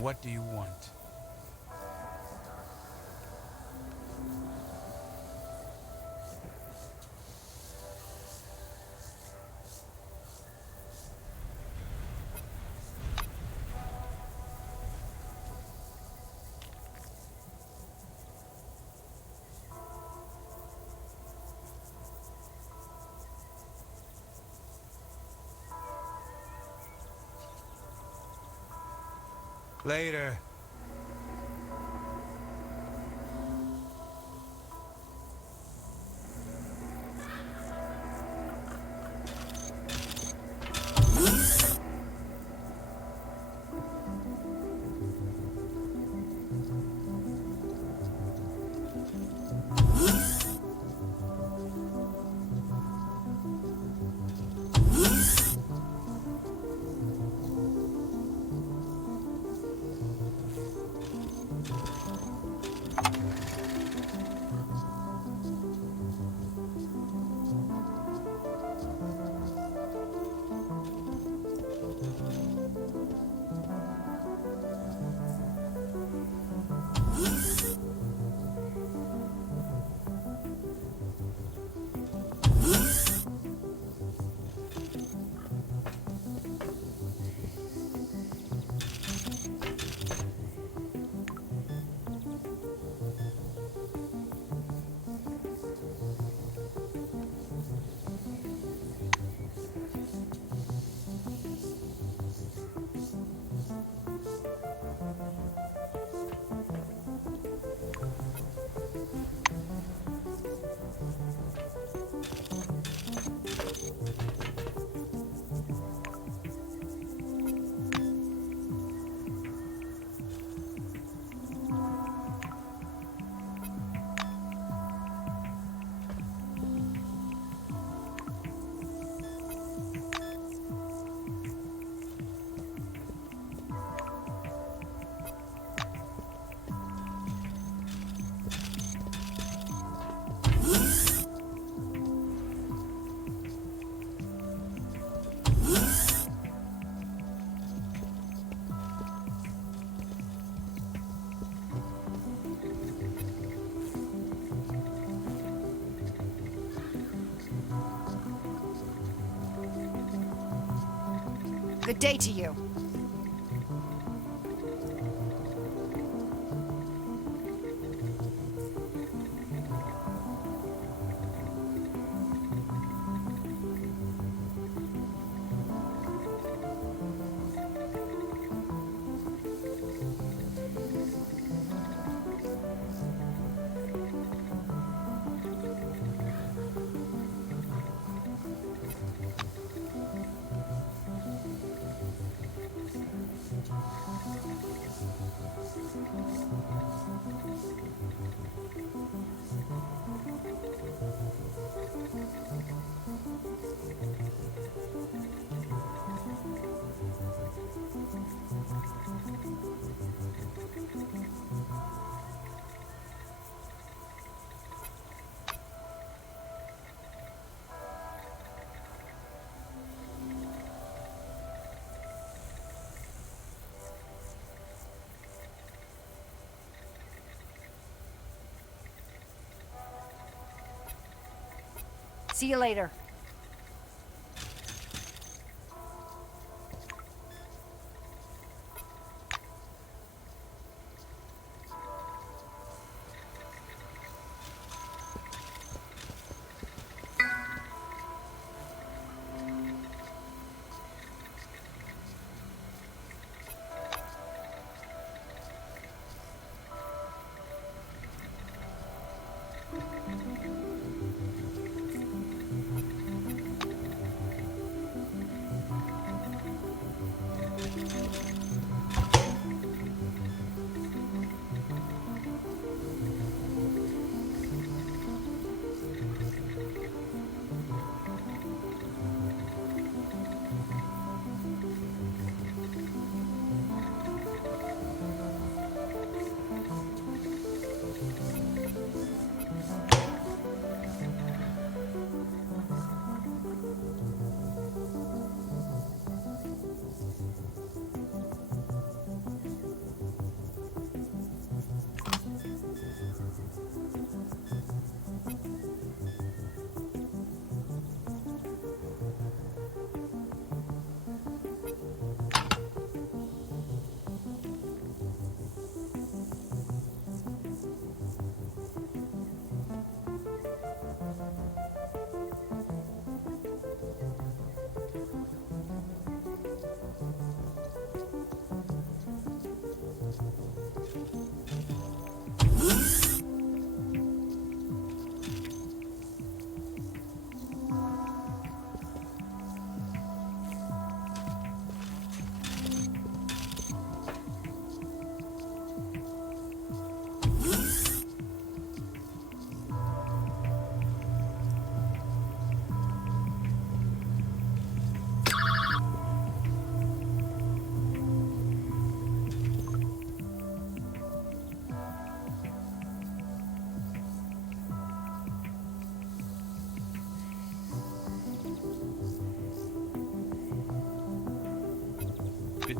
What do you want? Later. Good day to you. See you later.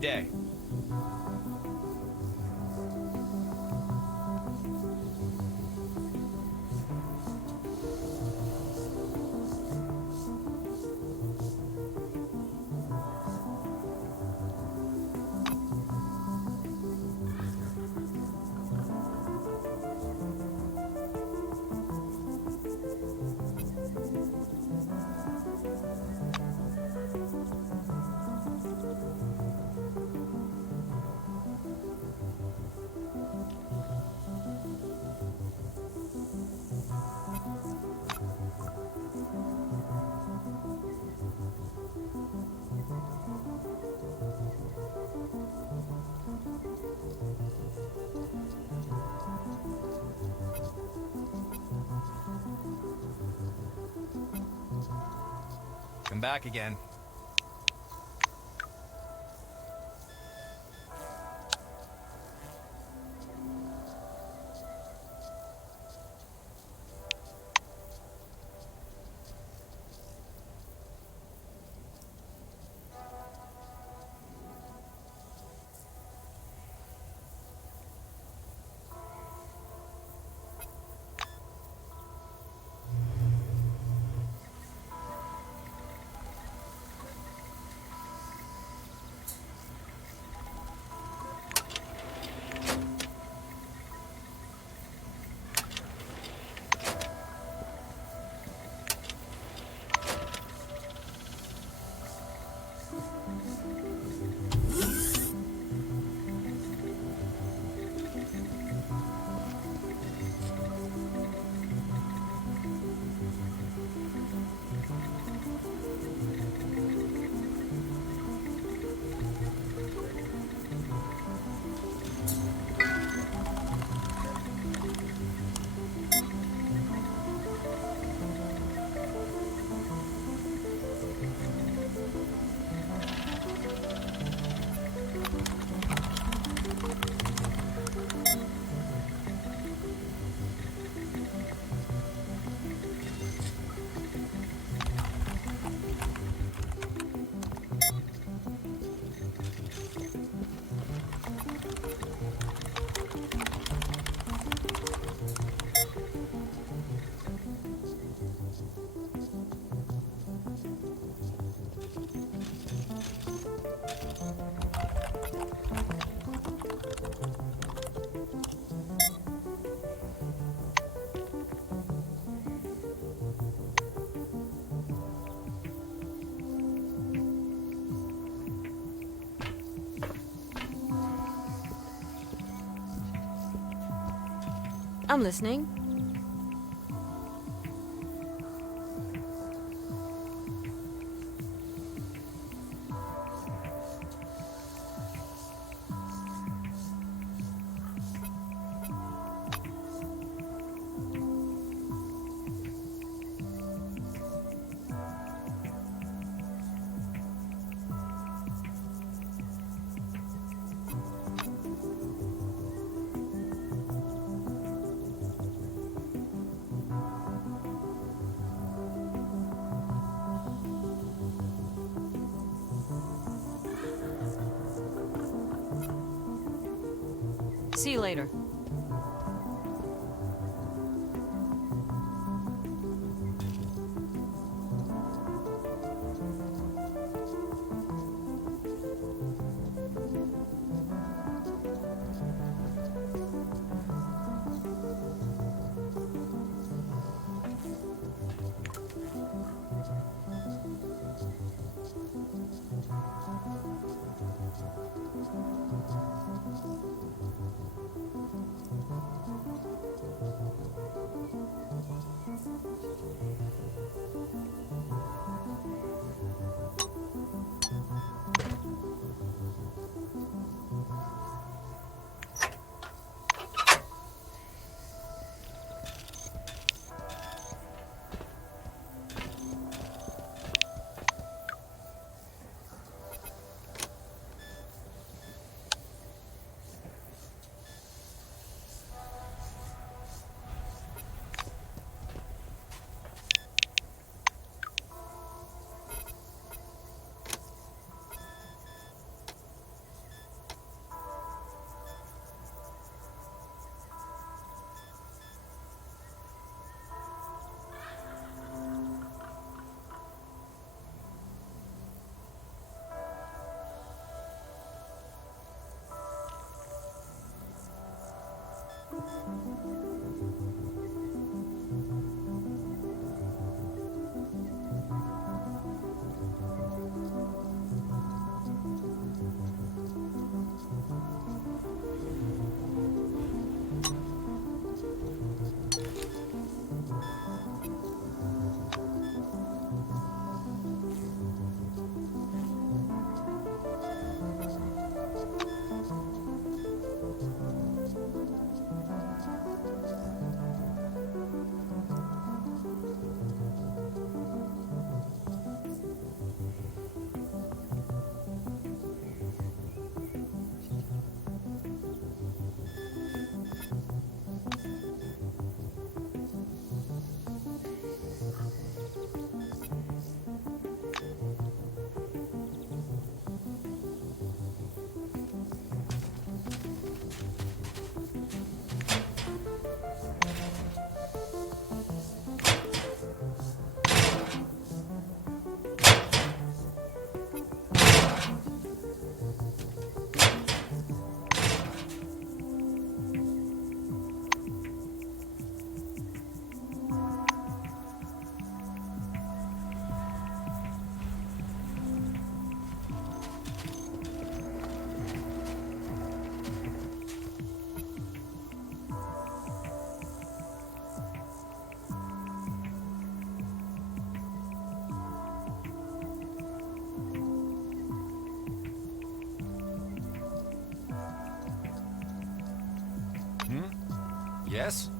Good day. Come back again. I'm listening. See you later. Yes?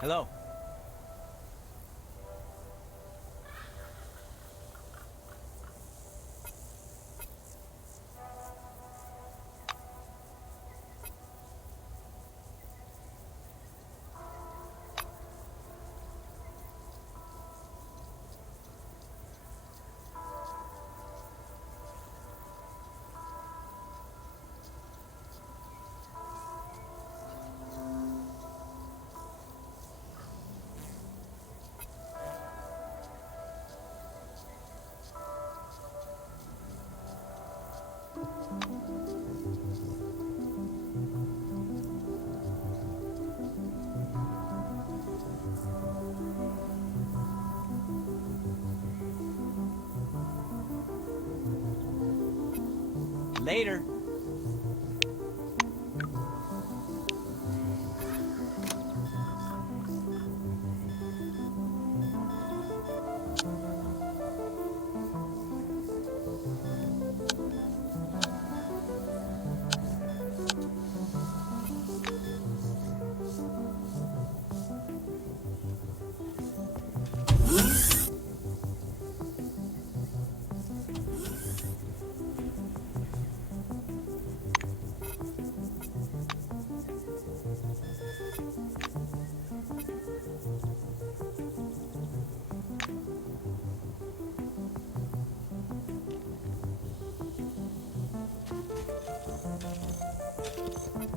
Hello. Later.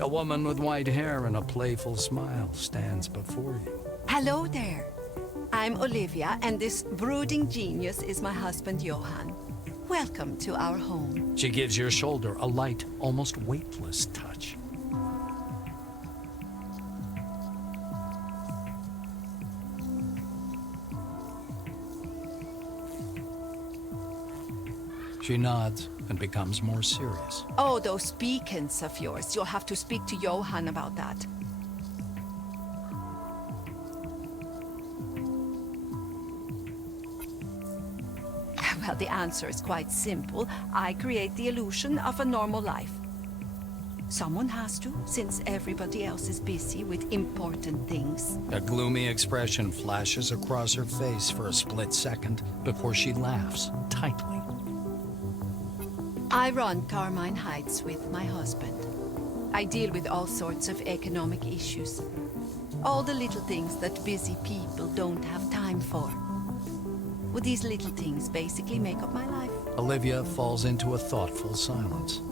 A woman with white hair and a playful smile stands before you. Hello there. I'm Olivia, and this brooding genius is my husband, Johan. Welcome to our home. She gives your shoulder a light, almost weightless touch. She nods and becomes more serious. Oh, those beacons of yours. You'll have to speak to Johan about that. Well, the answer is quite simple. I create the illusion of a normal life. Someone has to, since everybody else is busy with important things. A gloomy expression flashes across her face for a split second before she laughs tightly. I run Carmine Heights with my husband. I deal with all sorts of economic issues. All the little things that busy people don't have time for. Well, these little things basically make up my life. Olivia falls into a thoughtful silence.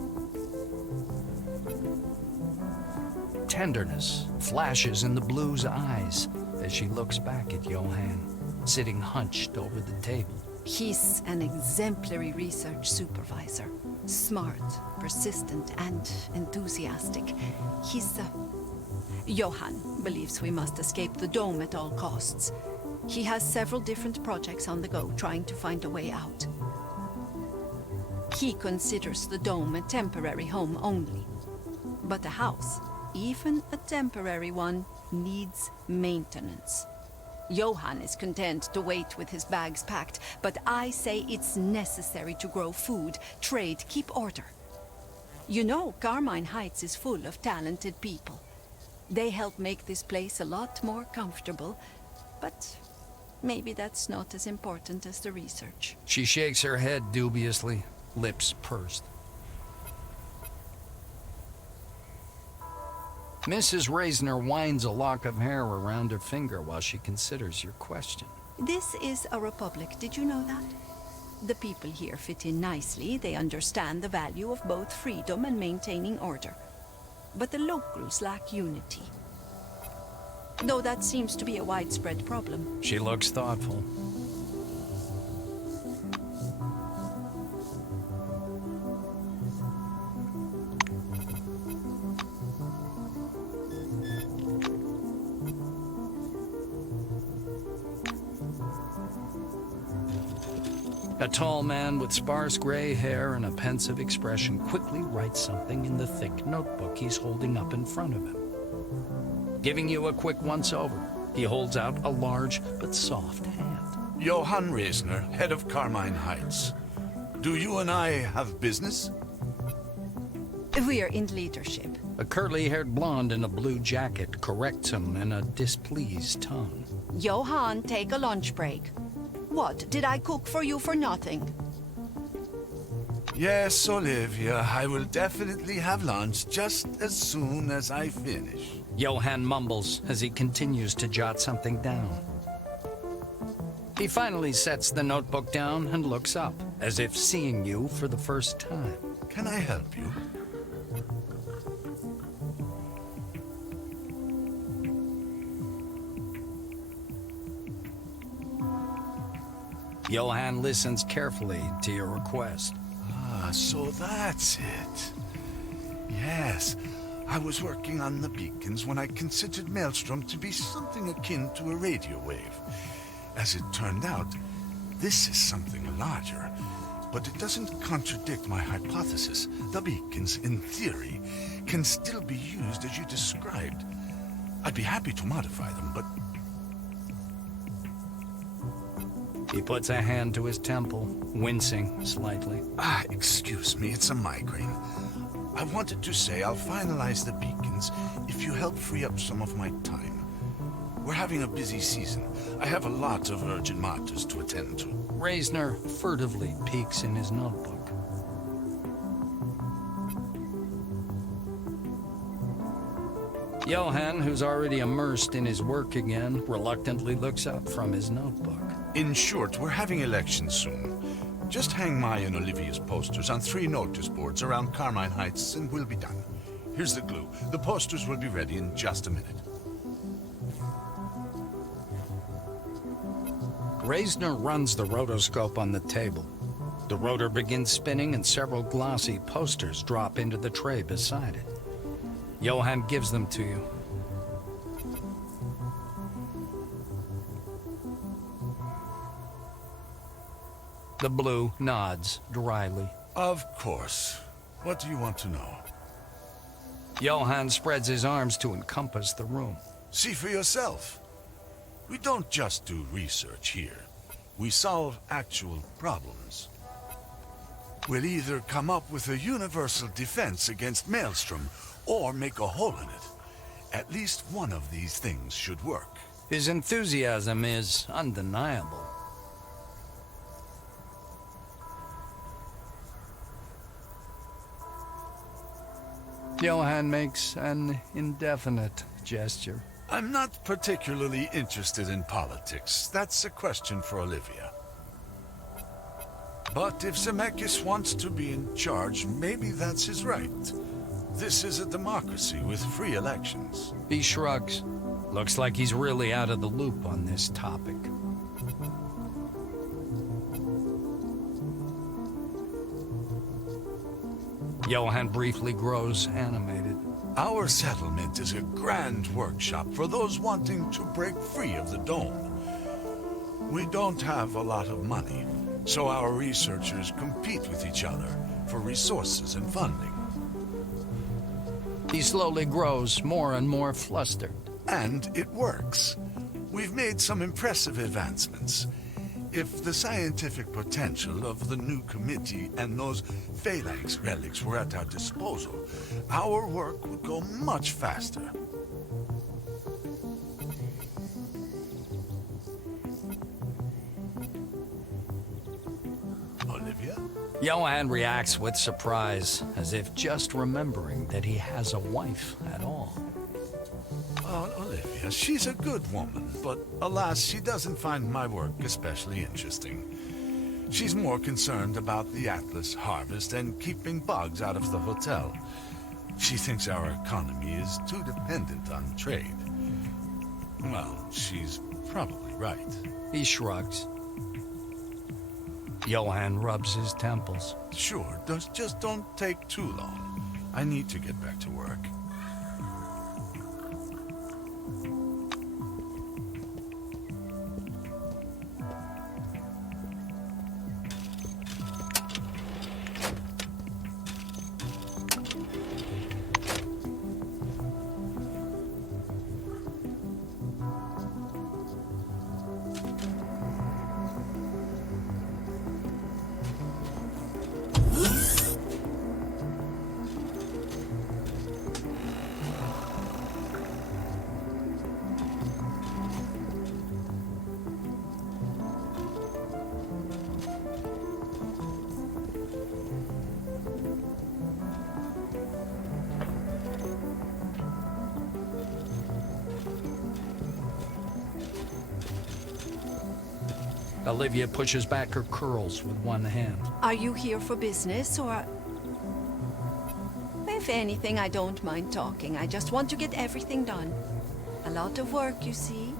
Tenderness flashes in the Blue's eyes as she looks back at Johan, sitting hunched over the table. He's an exemplary research supervisor. Smart, persistent, and enthusiastic. Johan believes we must escape the dome at all costs. He has several different projects on the go, trying to find a way out. He considers the dome a temporary home only. But a house, even a temporary one, needs maintenance. Johan is content to wait with his bags packed, but I say it's necessary to grow food, trade, keep order. You know, Carmine Heights is full of talented people. They help make this place a lot more comfortable, but maybe that's not as important as the research. She shakes her head dubiously, lips pursed. Mrs. Reisner winds a lock of hair around her finger while she considers your question. This is a republic, did you know that? The people here fit in nicely, they understand the value of both freedom and maintaining order. But the locals lack unity. Though that seems to be a widespread problem. She looks thoughtful. A tall man with sparse gray hair and a pensive expression quickly writes something in the thick notebook he's holding up in front of him. Giving you a quick once-over, he holds out a large but soft hand. Johan Reisner, head of Carmine Heights. Do you and I have business? We're in leadership. A curly-haired blonde in a blue jacket corrects him in a displeased tone. Johan, take a lunch break. What, did I cook for you for nothing? Yes, Olivia, I will definitely have lunch just as soon as I finish. Johan mumbles as he continues to jot something down. He finally sets the notebook down and looks up, as if seeing you for the first time. Can I help you? Johan listens carefully to your request. Ah, so that's it. Yes, I was working on the beacons when I considered Maelstrom to be something akin to a radio wave. As it turned out, this is something larger, but it doesn't contradict my hypothesis. The beacons, in theory, can still be used as you described. I'd be happy to modify them, but... He puts a hand to his temple, wincing slightly. Excuse me, it's a migraine. I wanted to say I'll finalize the beacons if you help free up some of my time. We're having a busy season. I have a lot of urgent matters to attend to. Reisner furtively peeks in his notebook. Johan, who's already immersed in his work again, reluctantly looks up from his notebook. In short, we're having elections soon. Just hang my and Olivia's posters on 3 notice boards around Carmine Heights and we'll be done. Here's the glue. The posters will be ready in just a minute. Reisner runs the rotoscope on the table. The rotor begins spinning and several glossy posters drop into the tray beside it. Johan gives them to you. The blue nods dryly. Of course. What do you want to know? Johann spreads his arms to encompass the room. See for yourself. We don't just do research here. We solve actual problems. We'll either come up with a universal defense against Maelstrom, or make a hole in it. At least one of these things should work. His enthusiasm is undeniable. Johann makes an indefinite gesture. I'm not particularly interested in politics. That's a question for Olivia. But if Zemeckis wants to be in charge, maybe that's his right. This is a democracy with free elections. He shrugs. Looks like he's really out of the loop on this topic. Johann briefly grows animated. Our settlement is a grand workshop for those wanting to break free of the dome. We don't have a lot of money, so our researchers compete with each other for resources and funding. He slowly grows more and more flustered. And it works. We've made some impressive advancements. If the scientific potential of the new committee and those phalanx relics were at our disposal, our work would go much faster. Olivia? Johann reacts with surprise, as if just remembering that he has a wife at all. Oh, Olivia, she's a good woman, but alas, she doesn't find my work especially interesting. She's more concerned about the Atlas harvest and keeping bugs out of the hotel. She thinks our economy is too dependent on trade. Well, she's probably right. He shrugs. Johann rubs his temples. Sure, just don't take too long. I need to get back to work. Olivia pushes back her curls with one hand. Are you here for business, or... If anything, I don't mind talking. I just want to get everything done. A lot of work, you see.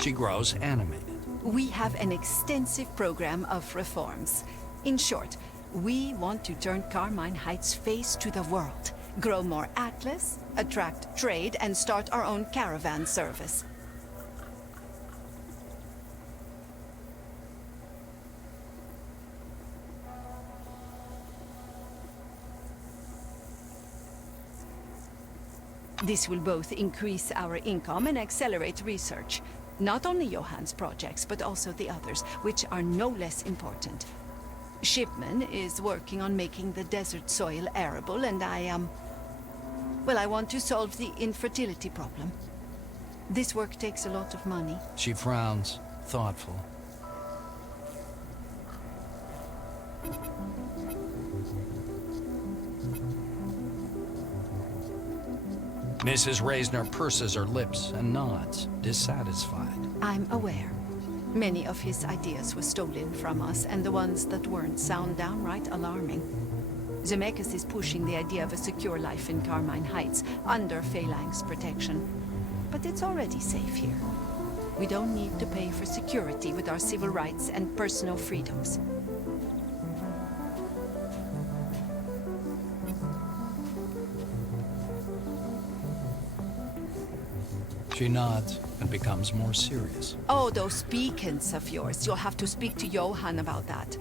She grows animated. We have an extensive program of reforms. In short, we want to turn Carmine Heights' face to the world, grow more Atlas, attract trade, and start our own caravan service. This will both increase our income and accelerate research. Not only Johann's projects, but also the others, which are no less important. Shipman is working on making the desert soil arable, and I want to solve the infertility problem. This work takes a lot of money. She frowns, thoughtful. Mrs. Reisner purses her lips and nods, dissatisfied. I'm aware. Many of his ideas were stolen from us, and the ones that weren't sound downright alarming. Zemeckis is pushing the idea of a secure life in Carmine Heights, under Phalanx protection. But it's already safe here. We don't need to pay for security with our civil rights and personal freedoms. She nods and becomes more serious. Oh, those beacons of yours. You'll have to speak to Johann about that.